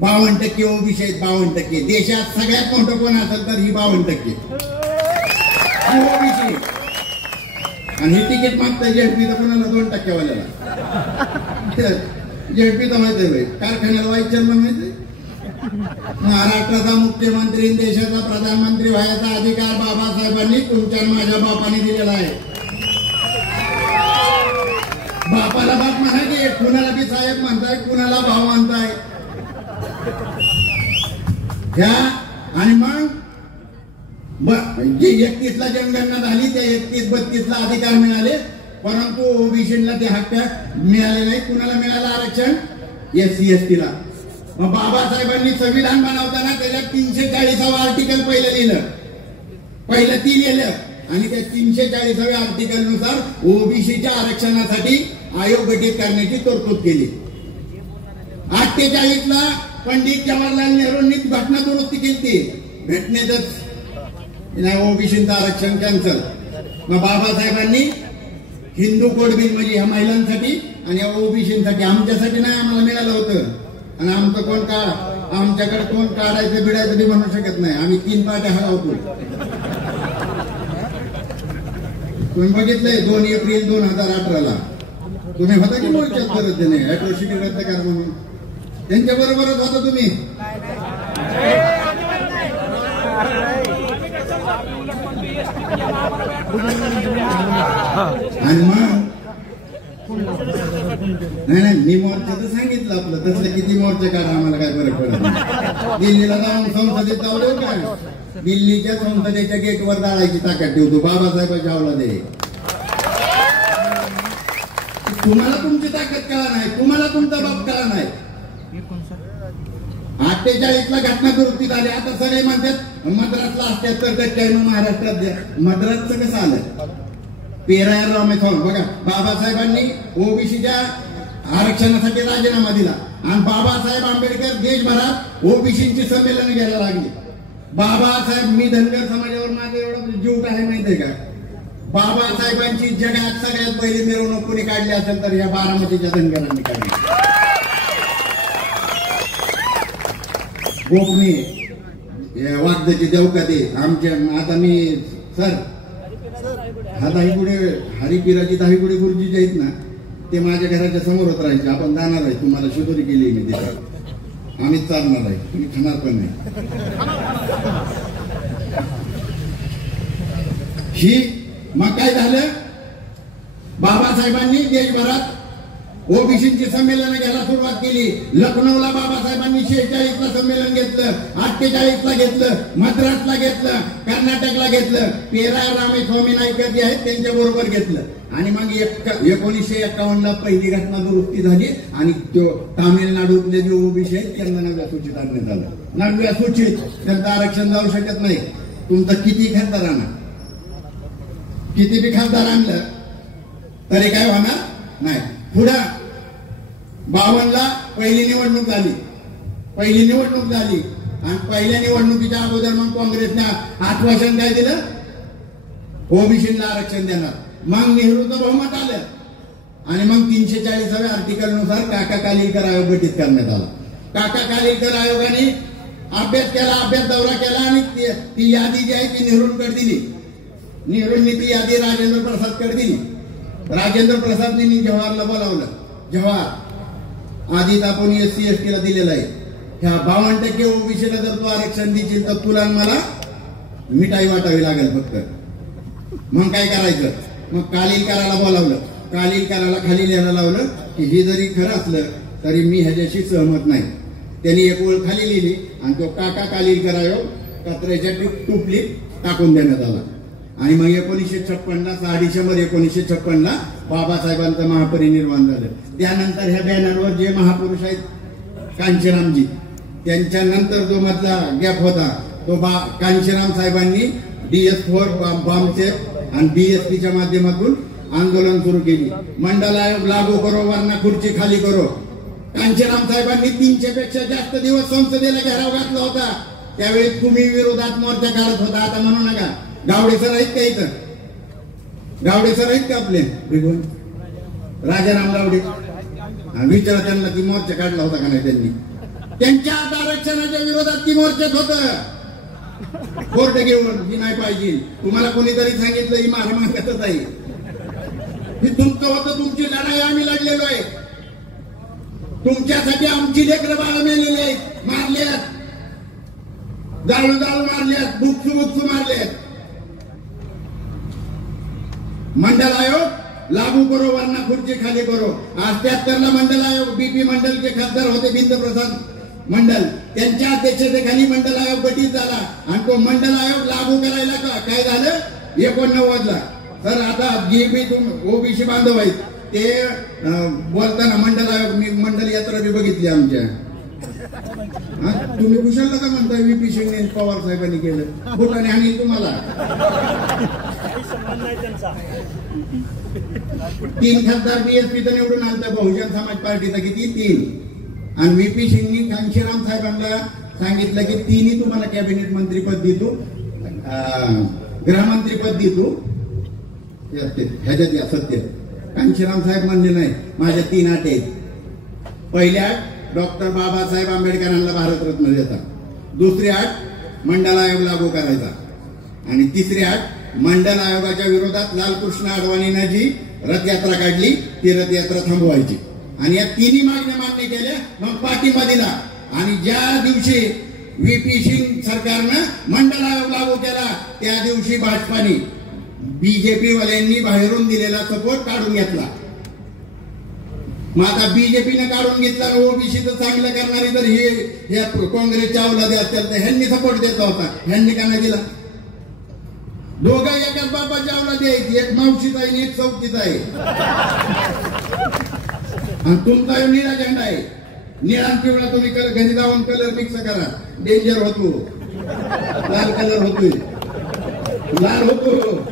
52% OBC आहेत, 52%. देशात सगळ्यात मोठं कोण असेल तर ही 52% ओबीसी. आणि हे तिकीट मागतं जेडपी तर कोणाला 2% वाल्याला. जेडपी तर माहिती आहे, कारखान्याला वाईस चेअरमन माहिती. महाराष्ट्राचा मुख्यमंत्री, देशाचा प्रधानमंत्री व्हायचा अधिकार बाबासाहेबांनी तुमच्या माझ्या बापाने दिलेला आहे. बापाला बाप म्हणा की कुणाला बी साहेब म्हणताय, कुणाला भाऊ म्हणताय ह्या. आणि मग जे 31ला जनगणना झाली त्या 31-32ला अधिकार मिळाले, परंतु ओबीसीला ते हक्क मिळाले नाही. कुणाला मिळालं आरक्षण? SC ST ला. मग बाबासाहेबांनी संविधान बनवताना त्याच्यात 340वा आर्टिकल पहिलं लिहिलं, पहिलं ती लिहिलं. आणि त्या 340व्या आर्टिकल नुसार ओबीसीच्या आरक्षणासाठी आयोग गठीत करण्याची तरतूद केली. 48ला पंडित जवाहरलाल नेहरूंनी घटना दुरुस्ती केली. घटनेतच ओबीसीचं आरक्षण कॅन्सल. मग बाबासाहेबांनी हिंदू कोड बिल म्हणजे ह्या महिलांसाठी आणि ओबीसीसाठी, आमच्यासाठी नाही आम्हाला मिळालं होतं. आणि आमचं कोण आमच्याकडे कोण काढायचं बिडायचं बी म्हणू शकत नाही. आम्ही 3 पाट्या हरवतो. तुम्ही बघितलंय 2 एप्रिल 2018ला तुम्ही होता की मोर्चात करत नाही अॅट्रॉसिटी रद्द करा म्हणून. त्यांच्या बरोबरच होता तुम्ही. आणि मग नाही मी मोर्चाचं सांगितलं आपलं, तसलं किती मोर्चा काढा आम्हाला काय फरक पडत. दिल्लीला जाऊन संसदेत जाऊ का, दिल्लीच्या संसदेच्या गेटवर जाळायची ताकद ठेवतो बाबासाहेबांच्या औलादे. तुम्हाला तुमची ताकद कळा नाही, तुम्हाला तुमचा बाप कळा नाही. 48ला घटना दुरुस्ती झाली. आता सगळे म्हणतात मद्रासला 78% महाराष्ट्रात द्या. मद्रासचं कसं आलं? पेरायला बघा, बाबासाहेबांनी ओबीसीच्या आरक्षणासाठी राजीनामा दिला आणि बाबासाहेब आंबेडकर देशभरात ओबीसीची संमेलन घ्यायला लागली. बाबासाहेब, मी धनगर समाजावर माझा एवढा जीव आहे माहितीये का, बाबासाहेबांची जगात सगळ्यात पहिली मिरवणूक कोणी काढली असेल तर या बारामतीच्या धनगरांनी काढली. गोपनीय वाद्याचे देवकाते आमच्या. आता मी सर हा दाहीपुढे हरिपिराची दाहीपुढे गुरुजी जे आहेत ना, ते माझ्या घराच्या समोरच राहायचे. आपण जाणार आहे, तुम्हाला शिदोरी केली मी तिथे, आम्हीच चालणार आहे, तुम्ही खाणार पण नाही. ही मग काय झालं, बाबासाहेबांनी देशभरात ओबीसीची संमेलन घ्यायला सुरुवात केली. लखनौला बाबासाहेबांनी 46ला संमेलन घेतलं, 48ला घेतलं, मद्रासला घेतलं, कर्नाटकला घेतलं, पेराय रामेस्वामी नाईकर जे आहेत त्यांच्या बरोबर घेतलं. आणि मग 1951ला पहिली घटना दुरुस्ती झाली आणि तो तामिळनाडूतले जे ओबीसी आहेत त्यांना 9व्या सूचीत आणण्यात आलं. 9व्या सूचीत त्यांचं आरक्षण जाऊ शकत नाही. तुमचं किती खासदार आणा, किती बी खासदार आणलं तरी काय होणार नाही. पुढं 52ला पहिली निवडणूक झाली. आणि पहिल्या निवडणुकीच्या अगोदर मग काँग्रेसने आश्वासन काय दिलं, ओबीसीला आरक्षण देणार. मग नेहरूचं बहुमत आलं आणि मग 340व्या आर्टिकल नुसार काका कालीलकर आयोग गठीत करण्यात आला. काका कालीलकर आयोगाने अभ्यास केला, अभ्यास दौरा केला आणि ती यादी जी आहे ती नेहरूंकडे दिली. नेहरूंनी ती यादी राजेंद्र प्रसादकडे दिली. राजेंद्र प्रसादने जवाहरला बोलावलं. जवाहर, आधीच आपण SC ST ला दिलेला आहे, ह्या 52% ओबीसीला जर तू आरक्षण देशील तर तुला मला मिठाई वाटावी लागेल फक्त. मग काय करायचं, मग कालीलकराला बोलावलं. कालीलकराला खाली लिहायला लावलं की हे जरी खरं असलं तरी मी ह्याच्याशी सहमत नाही. त्यांनी एक ओळ खाली लिहिली आणि तो काका कालीलकर आयोग कचऱ्याच्या टुपलीत टाकून देण्यात आला. आणि मग 1956ला 1956ला बाबासाहेबांचं महापरिनिर्वाण झालं. त्यानंतर ह्या बॅनरवर जे महापुरुष आहेत कांशीरामजी, त्यांच्या नंतर जो मधला गॅप होता तो कांशीराम साहेबांनी DS4 बॉम्बचेप आणि BSPच्या माध्यमातून आंदोलन सुरू केली. मंडल आयोग लागू करो वरना खुर्ची खाली करो. कांशीराम साहेबांनी 300 पेक्षा जास्त दिवस संसदेला घेराव घातला होता. त्यावेळी तुम्ही विरोधात मोर्चा काढत होता. आता म्हणू नका. गावडे सर आहेत का इथं? गावडे सर आहेत का आपले? राजाराम गावडे, विचारा त्यांना की मोर्चा काढला होता का नाही त्यांनी. त्यांच्या आरक्षणाच्या विरोधात ती मोर्चात होतं कोर्ट घेऊन ही नाही पाहिजे. तुम्हाला कोणीतरी सांगितलं ही मारामागतच आहे. ही तुमचं होतं, तुमची लढाई आम्ही लढलेलो आहे. तुमच्यासाठी आमची लेकरं बाळ मेलेली आहेत, मारल्यात, जाळू जाळू मारल्यात, बुकसू बुकसू मारल्यात. मंडल आयोग लागू करो वरना खुर्ची खाली करो. आज 73 ला मंडल आयोग बीपी मंडल के खासदार होते बिंद प्रसाद मंडल, त्यांच्या अध्यक्षतेखाली मंडल आयोग गठीत झाला आणि तो मंडल आयोग लागू करायला काय झालं 89 ला. तर आता जे बी ओबीसी बांधव आहेत ते बोलताना मंडल आयोग, मी मंडल यात्रा बी बघितली आमच्या. तुम्ही कुशाला का म्हणताय VP सिंग पवार साहेबांनी केलं, बोटाने आणि तुम्हाला 3 खासदार BSP तर निवडून आलता बहुजन समाज पार्टीचा, किती 3. आणि VP सिंगनी कांशीराम साहेबांना सांगितलं की 3ही तुम्हाला कॅबिनेट मंत्रीपद देतो, गृहमंत्रीपद देतो. ह्याच्यात या सत्य कांशीराम साहेब म्हणले नाही, माझ्या 3 अटी आहेत. पहिल्या डॉक्टर बाबासाहेब आंबेडकरांना भारतरत्न देता, दुसरी अट मंडल आयोग लागू करायचा, आणि तिसरी अट मंडल आयोगाच्या विरोधात लालकृष्ण अडवाणीनं जी रथयात्रा काढली ती रथयात्रा थांबवायची. आणि या 3ही मागण्या मान्य केल्या, मग पाठिंबा दिला. आणि ज्या दिवशी VP सिंग सरकारनं मंडल आयोग लागू केला त्या दिवशी भाजपाने BJP वाल्यांनी बाहेरून दिलेला सपोर्ट काढून घेतला. मग आता BJPने काढून घेतला, ओबीसीचं चांगलं करणारी जर हे काँग्रेसच्या अवलादी असतील तर ह्यांनी सपोर्ट देता होता, ह्यांनी का नाही दिला? दोघं एकाच बापाच्या अवलादी आहेत, एक मावशीचा आहे एक चौकीचा आहे. आणि तुमचा निळा झेंडा आहे, निळा पिवळा तुम्ही घरी जाऊन कलर मिक्स करा, डेंजर होतो. लाल कलर होतोय, लाल होतो.